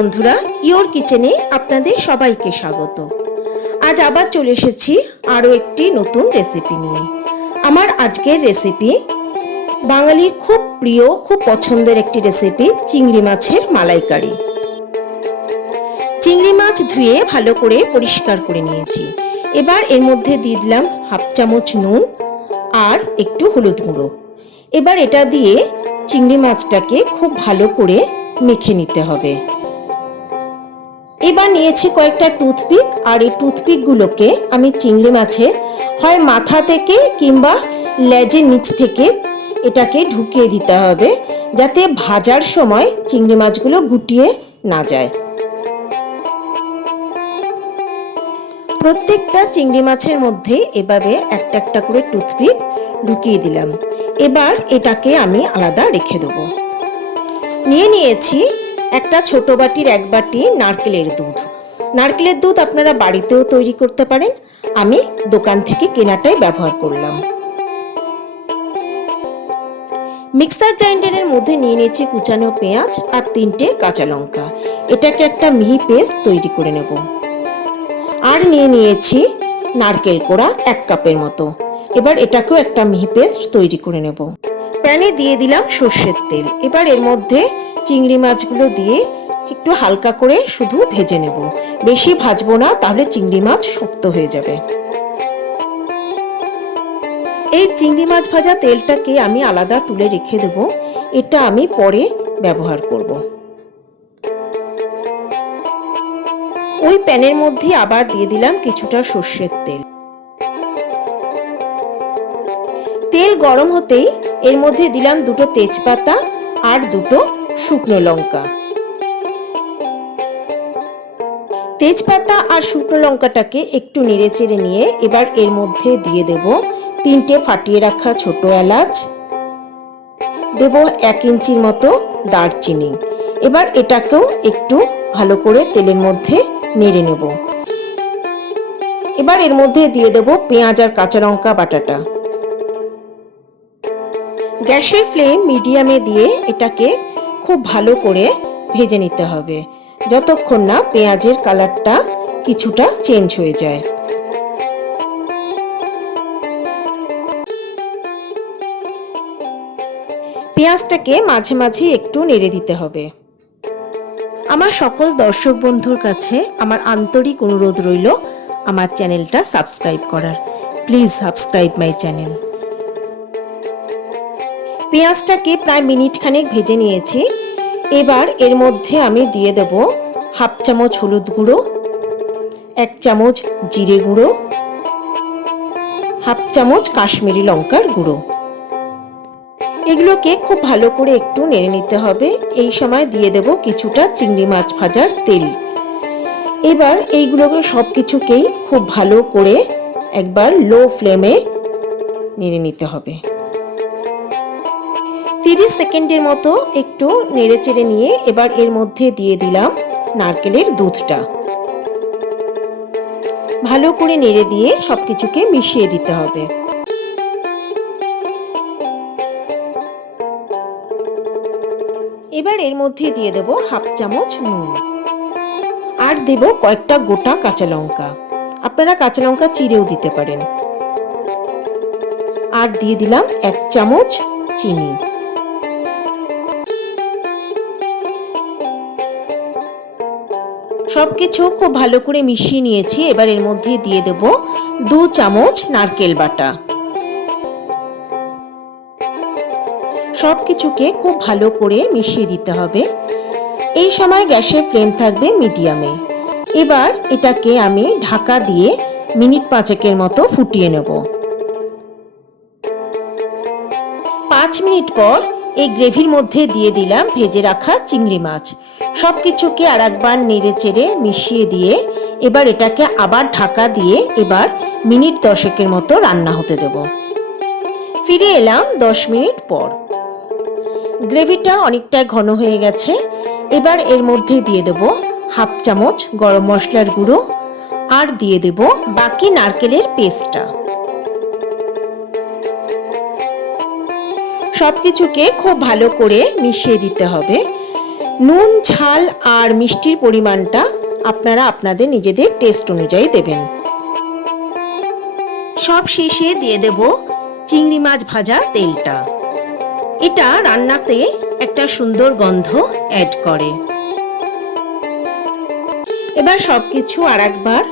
বন্ধুরা, ইওর কিচেনে আপনাদের সবাইকে স্বাগত। আজ আবার চলে এসেছি আরও একটি নতুন রেসিপি নিয়ে। আমার আজকের রেসিপি বাঙালির খুব প্রিয়, খুব পছন্দের একটি রেসিপি, চিংড়ি মাছের মালাইকারি। চিংড়ি মাছ ধুয়ে ভালো করে পরিষ্কার করে নিয়েছি। এবার এর মধ্যে দিয়ে দিলাম হাফ চামচ নুন আর একটু হলুদ গুঁড়ো। এবার এটা দিয়ে চিংড়ি মাছটাকে খুব ভালো করে মেখে নিতে হবে। এবার নিয়েছি কয়েকটা টুথপিক, আর এই টুথপিকগুলোকে আমি চিংড়ি মাছের হয় মাথা থেকে কিংবা লেজের নিচ থেকে এটাকে ঢুকিয়ে দিতে হবে, যাতে ভাজার সময় চিংড়ি মাছগুলো গুটিয়ে না যায়। প্রত্যেকটা চিংড়ি মাছের মধ্যে এভাবে একটা একটা করে টুথপিক ঢুকিয়ে দিলাম। এবার এটাকে আমি আলাদা রেখে দেবো। নিয়েছি একটা ছোট বাটির 1 বাটি নারকেলের দুধ। নারকেলের দুধ আপনারা বাড়িতেও তৈরি করতে পারেন, আমি দোকান থেকে কেনাটাই ব্যবহার করলাম। মিক্সার গ্রাইন্ডারের মধ্যে নিয়েছি কুচানো পেঁয়াজ আর 3টে কাঁচা লঙ্কা। এটাকে একটা মিহি পেস্ট তৈরি করে নেব। আর নিয়েছি নারকেল কোড়া 1 কাপের মতো। এবার এটাকেও একটা মিহি পেস্ট তৈরি করে নেব। প্যানে দিয়ে দিলাম সর্ষের তেল। এবার এর মধ্যে চিংড়ি মাছগুলো দিয়ে একটু হালকা করে শুধু ভেজে নেব, বেশি ভাজবো না, তাহলে চিংড়ি মাছ শক্ত হয়ে যাবে। এই চিংড়ি মাছ ভাজা তেলটাকে আমি আলাদা তুলে রেখে দেব, এটা আমি পরে ব্যবহার করব। ওই প্যানের মধ্যে আবার দিয়ে দিলাম কিছুটা সর্ষের তেল। তেল গরম হতেই এর মধ্যে দিলাম 2টো তেজপাতা আর 2টো শুকনো লঙ্কা। তেজপাতা আর শুকনো লঙ্কাটাকে একটু নেড়েচেড়ে নিয়ে এবার এর মধ্যে দিয়ে দেব 3টে ফাটিয়ে রাখা ছোট এলাচ, দেব 1 ইঞ্চির মতো দারচিনি। এবার এটাকেও একটু ভালো করে তেলের মধ্যে নেড়ে নেব। এবার এর মধ্যে দিয়ে দেব পেঁয়াজ আর কাঁচা লঙ্কা বাটাটা। গ্যাসের ফ্লেম মিডিয়ামে দিয়ে এটাকে খুব ভালো করে ভেজে নিতে হবে, যতক্ষণ না পেঁয়াজের কালারটা কিছুটা চেঞ্জ হয়ে যায়। পেঁয়াজটাকে মাঝে মাঝে একটু নেড়ে দিতে হবে। আমার সকল দর্শক বন্ধুর কাছে আমার আন্তরিক অনুরোধ রইল আমার চ্যানেলটা সাবস্ক্রাইব করার। Please subscribe my channel. পেঁয়াজটাকে প্রায় মিনিট খানেক ভেজে নিয়েছি। এবার এর মধ্যে আমি দিয়ে দেব হাফ চামচ হলুদ গুঁড়ো, 1 চামচ জিরে গুঁড়ো, হাফ চামচ কাশ্মীরি লঙ্কার গুঁড়ো। এগুলোকে খুব ভালো করে একটু নেড়ে নিতে হবে। এই সময় দিয়ে দেব কিছুটা চিংড়ি মাছ ভাজার তেল। এবার এইগুলোকে সবকিছুকেই খুব ভালো করে একবার লো ফ্লেমে নেড়ে নিতে হবে। 30 সেকেন্ডের মতো একটু নেড়েচেড়ে নিয়ে এবার এর মধ্যে দিয়ে দিলাম নারকেলের দুধটা। ভালো করে নেড়ে দিয়ে সবকিছুকে মিশিয়ে দিতে হবে। এবার এর মধ্যে দিয়ে দেব হাফ চামচ নুন আর দেব কয়েকটা গোটা কাঁচা লঙ্কা। আপনারা কাঁচা লঙ্কা চিড়েও দিতে পারেন। আর দিয়ে দিলাম 1 চামচ চিনি। সবকিছু খুব ভালো করে মিশিয়ে নিয়েছি। এবার এর মধ্যে দিয়ে দেব 2 চামচ নারকেল বাটা। সবকিছুকে খুব ভালো করে মিশিয়ে দিতে হবে। এই সময় গ্যাসের ফ্লেম থাকবে মিডিয়ামে। এবার এটাকে আমি ঢাকা দিয়ে মিনিট 5 মতো ফুটিয়ে নেব। 5 মিনিট পর এই গ্রেভির মধ্যে দিয়ে দিলাম ভেজে রাখা চিংড়ি মাছ। সবকিছুকে আর একবার নেড়ে চেড়ে মিশিয়ে দিয়ে এবার এটাকে আবার ঢাকা দিয়ে এবার মিনিট 10 মতো রান্না হতে দেব। ফিরে এলাম 10 মিনিট পর। গ্রেভিটা অনেকটা ঘন হয়ে গেছে। এবার এর মধ্যে দিয়ে দেব হাফ চামচ গরম মশলার গুঁড়ো আর দিয়ে দেব বাকি নারকেলের পেস্টটা। সবকিছুকে খুব ভালো করে মিশিয়ে দিতে হবে। নুন, ঝাল আর মিষ্টির পরিমাণটা আপনারা আপনাদের নিজেদের টেস্ট অনুযায়ী দেবেন। সব শেষে দিয়ে দেব চিংড়ি মাছ ভাজা তেলটা। এটা রান্নাতে একটা সুন্দর গন্ধ অ্যাড করে। এবার সবকিছু আরেকবার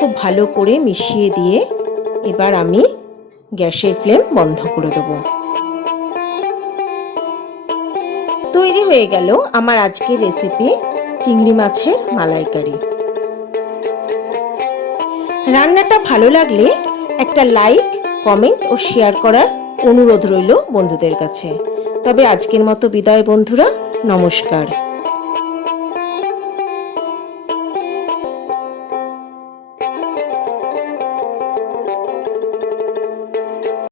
খুব ভালো করে মিশিয়ে দিয়ে এবার আমি গ্যাসের ফ্লেম বন্ধ করে দেব। তৈরি হয়ে গেল আমার আজকের রেসিপি চিংড়ি মাছের মালাইকারি। রান্নাটা ভালো লাগলে একটা লাইক, কমেন্ট ও শেয়ার করার অনুরোধ রইল বন্ধুদের কাছে। তবে আজকের মতো বিদায় বন্ধুরা, নমস্কার।